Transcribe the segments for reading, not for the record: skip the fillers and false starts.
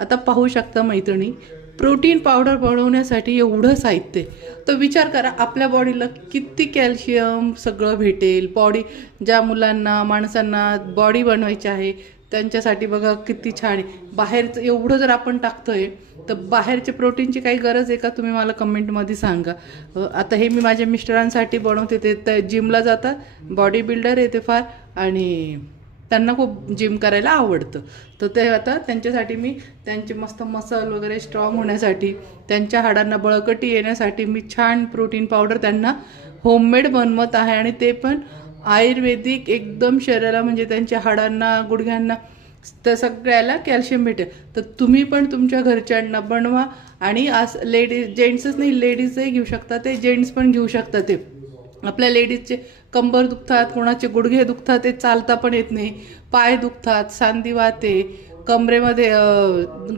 आता पाहू शकता मैत्रिणी, प्रोटीन पावडर बनवण्यासाठी एवढं साहित्य आहे. तर विचार करा आपल्या बॉडीला किती कॅल्शियम सगळं भेटेल. बॉडी ज्या मुलांना माणसांना बॉडी बनवायची आहे त्यांच्यासाठी बघा किती छान आहे. बाहेरचं एवढं जर आपण टाकतोय तर बाहेरच्या प्रोटीनची काही गरज आहे का, तुम्ही मला कमेंटमध्ये सांगा. आता हे मी माझ्या मिस्टरांसाठी बनवते. ते जिमला जातात, बॉडी बिल्डर आहे ते फार, आणि त्यांना खूप जिम करायला आवडतं. तर ते आता त्यांच्यासाठी मी त्यांचे मस्त मसल वगैरे स्ट्रॉंग होण्यासाठी, त्यांच्या हाडांना बळकटी येण्यासाठी मी छान प्रोटीन पावडर त्यांना होममेड बनवत आहे. आणि ते पण आयुर्वेदिक एकदम शरीराला, म्हणजे त्यांच्या हाडांना गुडघ्यांना तर सगळ्याला कॅल्शियम भेटेल. तर तुम्ही पण तुमच्या घरच्यांना बनवा. आणि आज लेडीज जेंट्सच नाही, लेडीजही घेऊ शकता, ते जेंट्स पण घेऊ शकतात. ते आपल्या लेडीजचे कंबर दुखतात, कोणाचे गुडघे दुखतात, ते चालता पण येत नाही, पाय दुखतात, सांधीवात आहे, कमरेमध्ये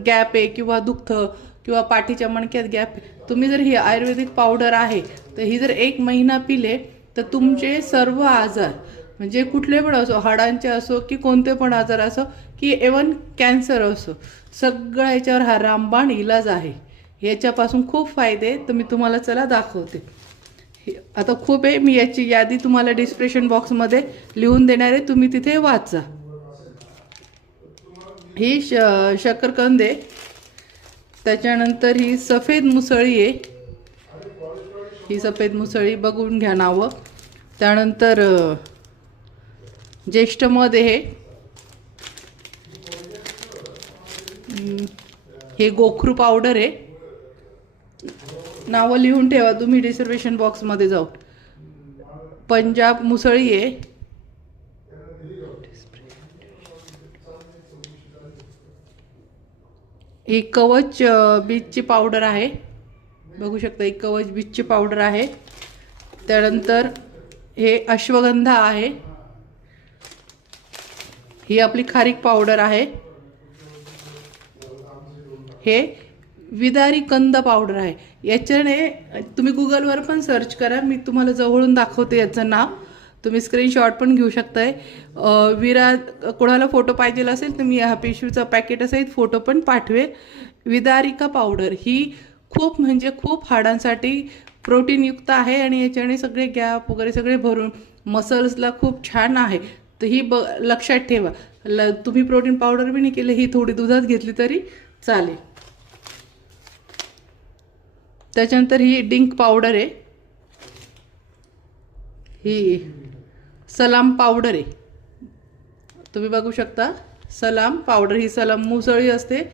गॅप आहे किंवा दुखतं, किंवा पाठीच्या मणक्यात गॅप आहे. तुम्ही जर ही आयुर्वेदिक पावडर आहे तर ही जर 1 महिना पिले तर तुमचे सर्व आजार, म्हणजे कुठले पण असो, हाडांचे असो की कोणते पण आजार असो, की इवन कॅन्सर असो, सगळ्या याच्यावर हा रामबाण इलाज आहे. याच्यापासून खूप फायदे. तर मी तुम्हाला चला दाखवते. आता खूप आहे, मी याची यादी तुम्हाला डिस्क्रिप्शन बॉक्समध्ये लिहून देणार आहे, तुम्ही तिथे वाचा. ही शकरकंद आहे, त्याच्यानंतर ही सफेद मुसळी आहे, ही सफेद मुसळी बघून घ्या नावं. त्यानंतर ज्येष्ठ मध आहे, हे गोखरू पावडर आहे, नावं लिहून ठेवा तुम्ही डिस्क्रिप्शन बॉक्समध्ये जाऊन. पंजाब मुसळी आहे, ही कवच बीजची पावडर आहे, बघू शकता, ही कवच बीजची पावडर आहे. त्यानंतर हे अश्वगंधा आहे, ही आपली खारीक पावडर आहे. हे विदारी कंद पावडर आहे. याच्याने तुम्ही गुगलवर पण सर्च करा, मी तुम्हाला जवळून दाखवते याचं नाव, तुम्ही स्क्रीनशॉट पण घेऊ शकताय. कोणाला फोटो पाहिजे असेल तर मी ह्या पिशवीचा पॅकेटसहित फोटो पण पाठवेल. विदारिका पावडर ही खूप म्हणजे खूप हाडांसाठी प्रोटीनयुक्त आहे, आणि याच्याने सगळे गॅप वगैरे सगळे भरून मसल्सला खूप छान आहे. तर ही लक्षात ठेवा. तुम्ही प्रोटीन पावडर बी नाही केलं, ही थोडी दुधात घेतली तरी चालेल. त्याच्यानंतर ही डिंक पावडर आहे, ही सलाम पावडर आहे, तुम्ही बघू शकता. सलाम पावडर, ही सलाम मुसळी असते